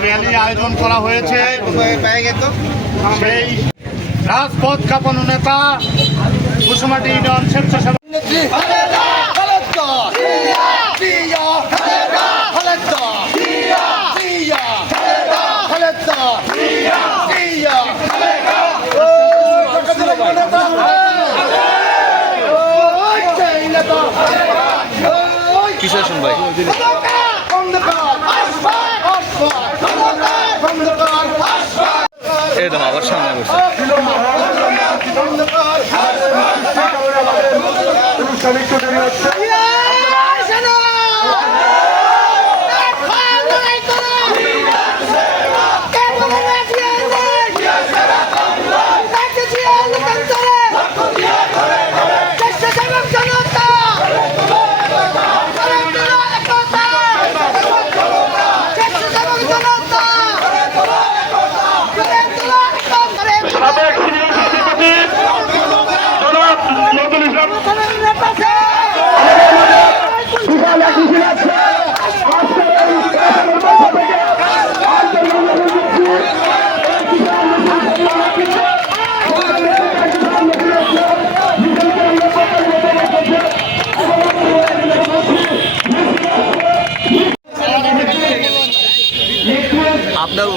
Rally আয়োজন করা হয়েছে। সেই রাজপথ কাঁপানো নেতা কুসুমাটি ইউনিয়ন স্বেচ্ছাসেবক কিসের ভাই এই দেখো আবার সামনে বসে। সাবেক আপনার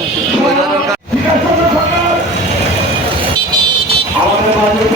আমাদের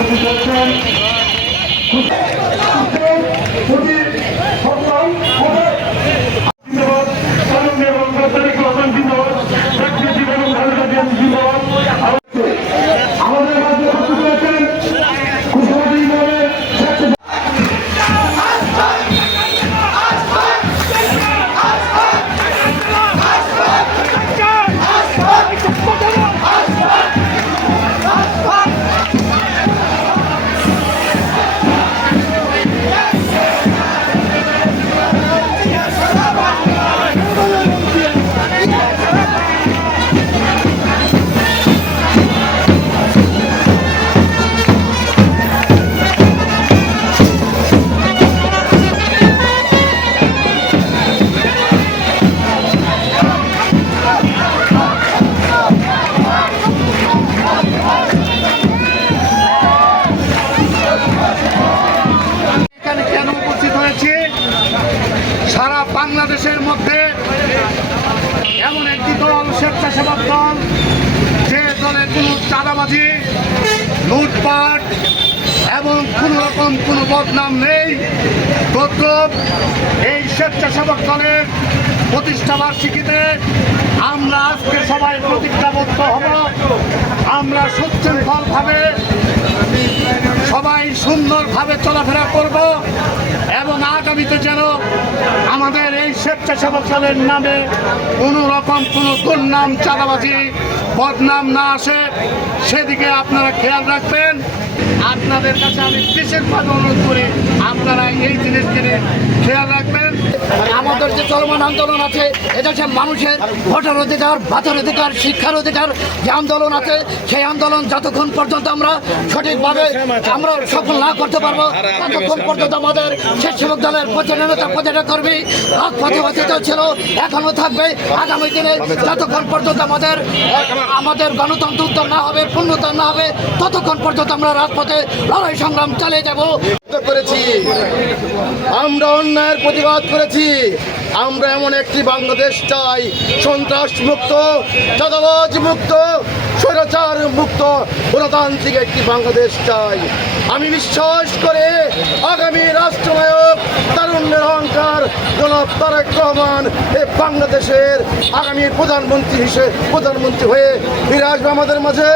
বাংলাদেশের মধ্যে এমন একটি দল, স্বেচ্ছাসেবক দল, যে দলে কোনো চাঁদাবাজি, লুটপাট এবং কোনো রকম কোনো বদনাম নেই। তদ্রুপ এই স্বেচ্ছাসেবক দলের প্রতিষ্ঠা বার্ষিকীতে আমরা আজকে সবাই প্রতিজ্ঞাবদ্ধ হব। আমরা সুশৃঙ্খলভাবে সবাই সুন্দরভাবে চলাফেরা করব এবং আগামীতে যেন আমাদের এই স্বেচ্ছাসেবক দলের নামে কোনো রকম কোনো দুর্নাম চাঁদাবাজি, বদনাম না আসে। সেদিকে আপনারা খেয়াল রাখবেন। আপনাদের কাছে আমি বিশেষভাবে অনুরোধ করি, আপনারা এই জিনিসগুলি খেয়াল রাখবেন। আমাদের যে চলমান আন্দোলন আছে হচ্ছে মানুষের ভোটার অধিকার ভাতার অধিকার, শিক্ষার অধিকার, যে আন্দোলন আছে, সেই আন্দোলন যতক্ষণ পর্যন্ত আমরা সঠিকভাবে আমরা সফল না করতে পারব, ততক্ষণ পর্যন্ত আমাদের স্বেচ্ছাসেবক দলের প্রতিটা নেতা কর্মী রাজপথে বসিত ছিল, এখনও থাকবে। আগামী দিনে যতক্ষণ পর্যন্ত আমাদের আমাদের গণতন্ত্র না হবে, পূর্ণতা না হবে, ততক্ষণ পর্যন্ত আমরা রাজপথে লড়াই সংগ্রাম চালিয়ে যাব। করেছি। আমরা অন্যায়ের প্রতিবাদ করেছি। আমরা এমন একটি বাংলাদেশ চাই সন্ত্রাস মুক্ত চাঁদাবাজ মুক্ত স্বৈরাচার মুক্ত গণতান্ত্রিক একটি বাংলাদেশ চাই। আমি বিশ্বাস করে আগামী রাষ্ট্রনায়ক তারুণ্যের অহংকার, জনাব তারেক রহমান এই বাংলাদেশের আগামী প্রধানমন্ত্রী হিসেবে প্রধানমন্ত্রী হয়ে ফিরে আসবে আমাদের মাঝে।